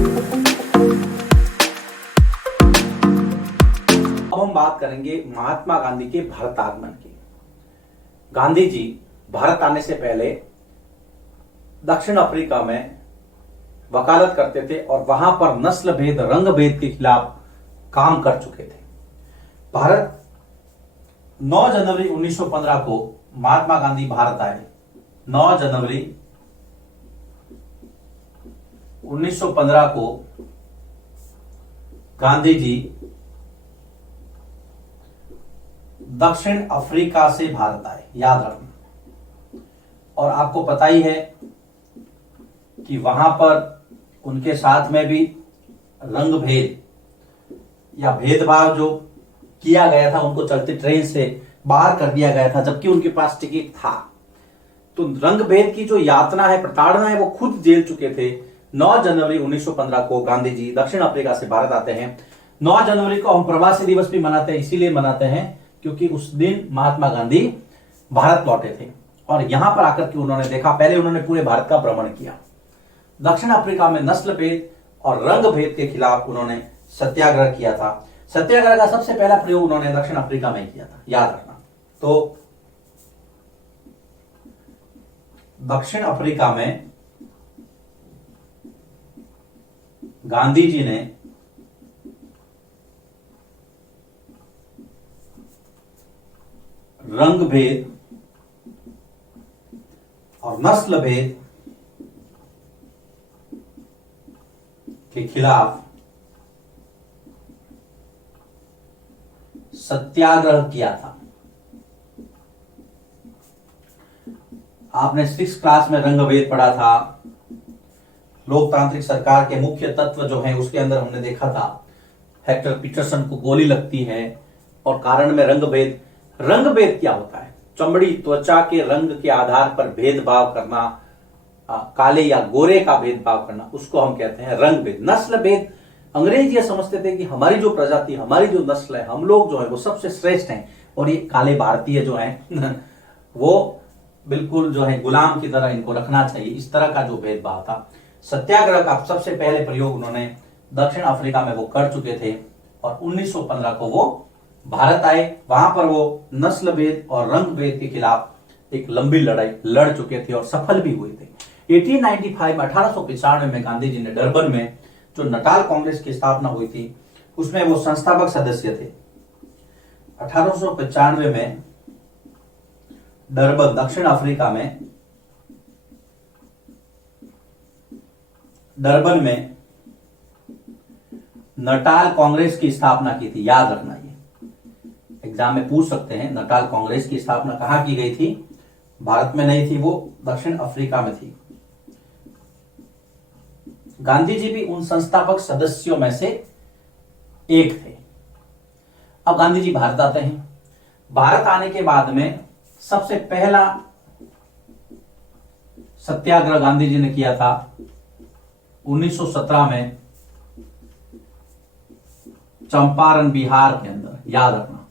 अब हम बात करेंगे महात्मा गांधी के भारत आगमन की। गांधी जी भारत आने से पहले दक्षिण अफ्रीका में वकालत करते थे और वहां पर नस्ल भेद, रंग भेद के खिलाफ काम कर चुके थे। भारत 9 जनवरी 1915 को महात्मा गांधी भारत आए। 9 जनवरी 1915 को गांधी जी दक्षिण अफ्रीका से भारत आए, याद रखना। और आपको पता ही है कि वहां पर उनके साथ में भी रंग भेद या भेदभाव जो किया गया था, उनको चलती ट्रेन से बाहर कर दिया गया था, जबकि उनके पास टिकट था। तो रंग भेद की जो यातना है, प्रताड़ना है, वो खुद झेल चुके थे। 9 जनवरी 1915 को गांधी जी दक्षिण अफ्रीका से भारत आते हैं। 9 जनवरी को हम प्रवासी दिवस भी मनाते हैं, इसीलिए मनाते हैं क्योंकि उस दिन महात्मा गांधी भारत लौटे थे और यहां पर आकर के उन्होंने देखा, पहले उन्होंने पूरे भारत का भ्रमण किया। दक्षिण अफ्रीका में नस्ल भेद और रंग भेद के खिलाफ उन्होंने सत्याग्रह किया था। सत्याग्रह का सबसे पहला प्रयोग उन्होंने दक्षिण अफ्रीका में किया था, याद रखना। तो दक्षिण अफ्रीका में गांधी जी ने रंग भेद और नस्ल भेद के खिलाफ सत्याग्रह किया था। आपने 6th क्लास में रंग भेद पढ़ा था। लोकतांत्रिक सरकार के मुख्य तत्व जो हैं उसके अंदर हमने देखा था हेक्टर पीटरसन को गोली लगती है और कारण में रंग भेद। रंग भेद क्या होता है? चमड़ी, त्वचा के रंग के आधार पर भेदभाव करना, काले या गोरे का भेदभाव करना, उसको हम कहते हैं रंग भेद। नस्ल भेद, अंग्रेज ये समझते थे कि हमारी जो प्रजाति, हमारी जो नस्ल है, हम लोग जो है वो सबसे श्रेष्ठ हैं और ये काले भारतीय जो हैं वो बिल्कुल जो है गुलाम की तरह इनको रखना चाहिए। इस तरह का जो भेदभाव था। सत्याग्रह का सबसे पहले प्रयोग उन्होंने दक्षिण अफ्रीका में वो कर चुके थे और 1915 को वो भारत आए। वहां पर वो नस्ल भेद और रंग भेद के खिलाफ एक लंबी लड़ाई लड़ चुके थे और सफल भी हुए थे। 1895 में गांधी जी ने डरबन में जो नटाल कांग्रेस की स्थापना हुई थी उसमें वो संस्थापक सदस्य थे। 1895 में डरबन, दक्षिण अफ्रीका में डरबन में नटाल कांग्रेस की स्थापना की थी, याद रखना। ये एग्जाम में पूछ सकते हैं, नटाल कांग्रेस की स्थापना कहां की गई थी? भारत में नहीं थी, वो दक्षिण अफ्रीका में थी। गांधी जी भी उन संस्थापक सदस्यों में से एक थे। अब गांधी जी भारत आते हैं। भारत आने के बाद में सबसे पहला सत्याग्रह गांधी जी ने किया था 1917 में चंपारण, बिहार के अंदर, याद रखना।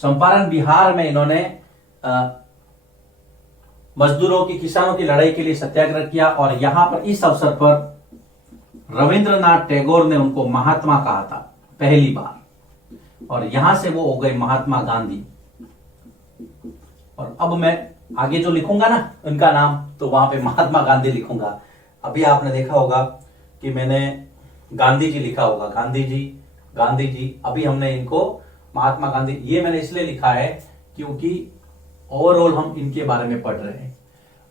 चंपारण बिहार में इन्होंने मजदूरों की, किसानों की लड़ाई के लिए सत्याग्रह किया और यहां पर इस अवसर पर रविंद्रनाथ टैगोर ने उनको महात्मा कहा था पहली बार और यहां से वो हो गए महात्मा गांधी। और अब मैं आगे जो लिखूंगा ना उनका नाम, तो वहां पे महात्मा गांधी लिखूंगा। अभी आपने देखा होगा कि मैंने गांधी जी लिखा होगा, गांधी जी, गांधी जी। अभी हमने इनको महात्मा गांधी, ये मैंने इसलिए लिखा है क्योंकि ओवरऑल हम इनके बारे में पढ़ रहे हैं।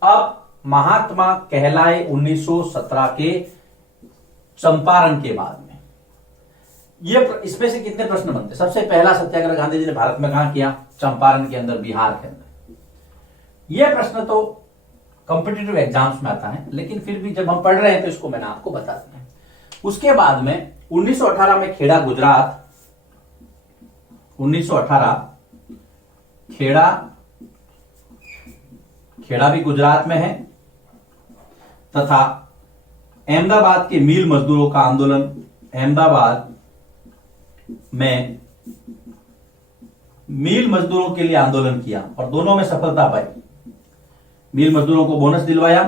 अब महात्मा कहलाए 1917 के चंपारण के बाद में। ये इसमें से कितने प्रश्न बनते? सबसे पहला सत्याग्रह गांधी जी ने भारत में कहां किया? चंपारण के अंदर, बिहार के अंदर। यह प्रश्न तो कॉम्पिटिटिव एग्जाम्स में आता है, लेकिन फिर भी जब हम पढ़ रहे हैं तो इसको मैंने आपको बता दिया। उसके बाद में 1918 में खेड़ा, गुजरात, 1918 खेड़ा भी गुजरात में है, तथा अहमदाबाद के मिल मजदूरों का आंदोलन, अहमदाबाद में मिल मजदूरों के लिए आंदोलन किया और दोनों में सफलता पाई। मिल मजदूरों को बोनस दिलवाया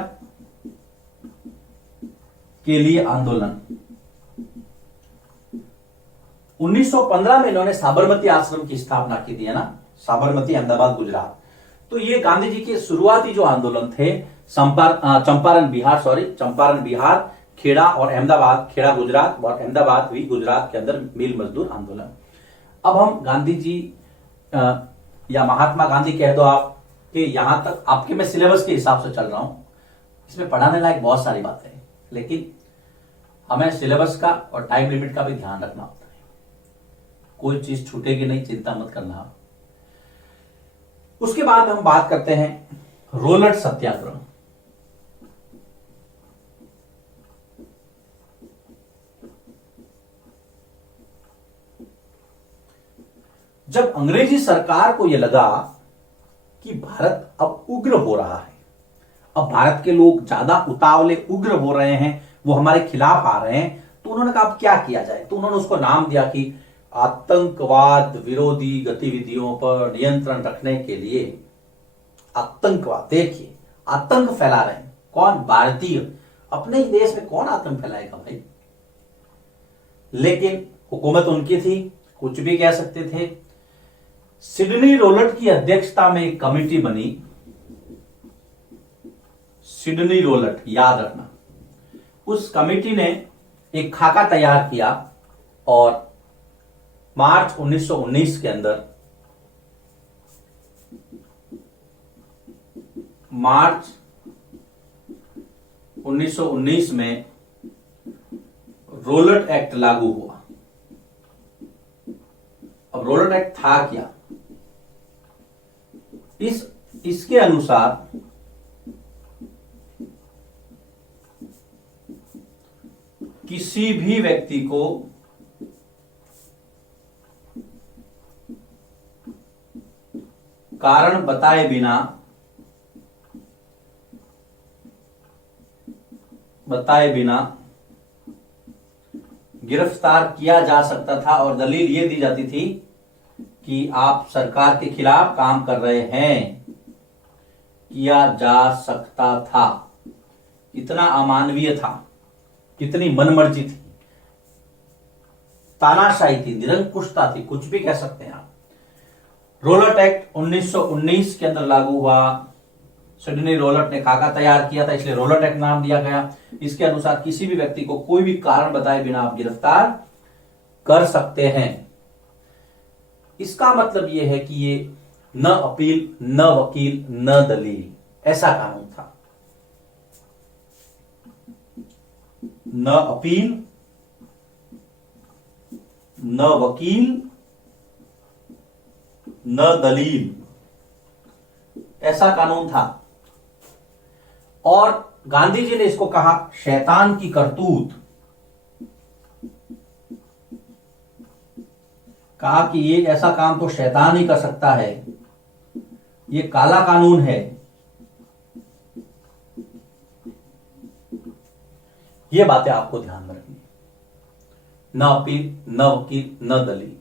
के लिए आंदोलन। 1915 में इन्होंने साबरमती आश्रम की स्थापना की थी, है ना, साबरमती, अहमदाबाद, गुजरात। तो ये गांधी जी के शुरुआती जो आंदोलन थे चंपारण बिहार, खेड़ा और अहमदाबाद, खेड़ा गुजरात और अहमदाबाद भी गुजरात के अंदर मिल मजदूर आंदोलन। अब हम गांधी जी या महात्मा गांधी कह दो आप, कि यहां तक आपके मैं सिलेबस के हिसाब से चल रहा हूं, इसमें पढ़ाने लायक बहुत सारी बातें हैं, लेकिन हमें सिलेबस का और टाइम लिमिट का भी ध्यान रखना होता है। कोई चीज छूटेगी नहीं, चिंता मत करना। उसके बाद हम बात करते हैं रोलट सत्याग्रह। जब अंग्रेजी सरकार को यह लगा कि भारत अब उग्र हो रहा है, अब भारत के लोग ज्यादा उतावले उग्र हो रहे हैं, वो हमारे खिलाफ आ रहे हैं, तो उन्होंने कहा अब क्या किया जाए। तो उन्होंने उसको नाम दिया कि आतंकवाद विरोधी गतिविधियों पर नियंत्रण रखने के लिए आतंकवाद। देखिए, आतंक फैला रहे हैं कौन? भारतीय। अपने ही देश में कौन आतंक फैलाएगा भाई? लेकिन हुकूमत उनकी थी, कुछ भी कह सकते थे। सिडनी रोलट की अध्यक्षता में एक कमेटी बनी, सिडनी रोलट, याद रखना। उस कमेटी ने एक खाका तैयार किया और मार्च 1919 के अंदर, मार्च 1919 में रोलट एक्ट लागू हुआ। अब रोलट एक्ट था क्या? इसके अनुसार किसी भी व्यक्ति को कारण बताए बिना गिरफ्तार किया जा सकता था, और दलील यह दी जाती थी कि आप सरकार के खिलाफ काम कर रहे हैं, किया जा सकता था। कितना अमानवीय था, कितनी मनमर्जी थी, तानाशाही थी, निरंकुशता थी, कुछ भी कह सकते हैं आप। रोलट एक्ट 1919 के अंदर लागू हुआ। सिडनी रोलट ने खाका तैयार किया था, इसलिए रोलट एक्ट नाम दिया गया। इसके अनुसार किसी भी व्यक्ति को कोई भी कारण बताए बिना आप गिरफ्तार कर सकते हैं। इसका मतलब यह है कि ये न अपील, न वकील, न दलील, ऐसा कानून था। न अपील, न वकील, न दलील, ऐसा कानून था। और गांधी जी ने इसको कहा शैतान की करतूत। कहा कि ये ऐसा काम तो शैतान ही कर सकता है, ये काला कानून है। ये बातें आपको ध्यान में रखनी। न अपील, न वकील, न दलील।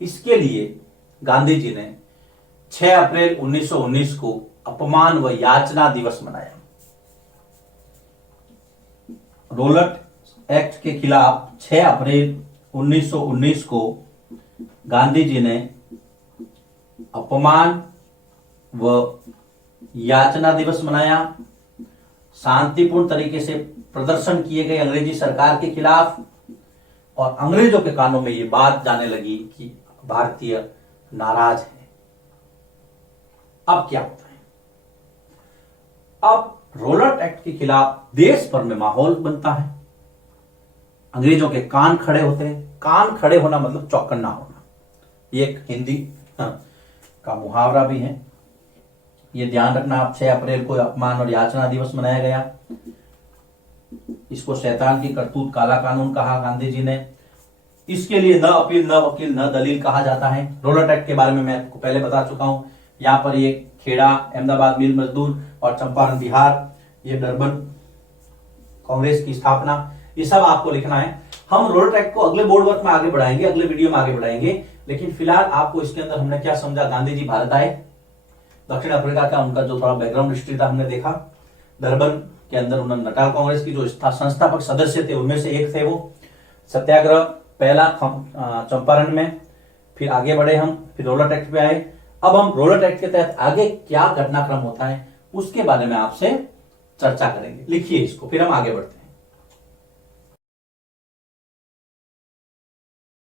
इसके लिए गांधी जी ने 6 अप्रैल 1919 को अपमान व याचना दिवस मनाया। रोलट एक्ट के खिलाफ 6 अप्रैल 1919 को गांधी जी ने अपमान व याचना दिवस मनाया। शांतिपूर्ण तरीके से प्रदर्शन किए गए अंग्रेजी सरकार के खिलाफ, और अंग्रेजों के कानों में यह बात जाने लगी कि भारतीय नाराज है। अब क्या होता है? अब रोलट एक्ट के खिलाफ देश भर में माहौल बनता है। अंग्रेजों के कान खड़े होते हैं। कान खड़े होना मतलब चौकन्ना होना। ये एक हिंदी का मुहावरा भी है, ये ध्यान रखना आप। 6 अप्रैल को अपमान और याचना दिवस मनाया गया। इसको शैतान की करतूत, काला कानून कहा गांधी जी ने। इसके लिए न अपील, न वकील, न दलील कहा जाता है। रोलट एक्ट के बारे में मैं आपको पहले बता चुका हूं। यहां पर ये खेड़ा, अहमदाबाद मिल मजदूर और चंपारण बिहार, ये डरबन कांग्रेस की स्थापना, ये सब आपको लिखना है। हम रोलट एक्ट को अगले बोर्ड वर्क में आगे बढ़ाएंगे, अगले वीडियो में आगे बढ़ाएंगे। लेकिन फिलहाल आपको इसके अंदर हमने क्या समझा? गांधी जी भारत आए, दक्षिण अफ्रीका का उनका जो थोड़ा बैकग्राउंड हिस्ट्री था हमने देखा, डरबन के अंदर उन्होंने नटाल कांग्रेस की जो संस्थापक सदस्य थे उनमें से एक थे वो। सत्याग्रह पहला चंपारण में, फिर आगे बढ़े हम, फिर रोलर एक्ट पे आए। अब हम रोलर एक्ट के तहत आगे क्या घटनाक्रम होता है उसके बारे में आपसे चर्चा करेंगे। लिखिए इसको, फिर हम आगे बढ़ते हैं।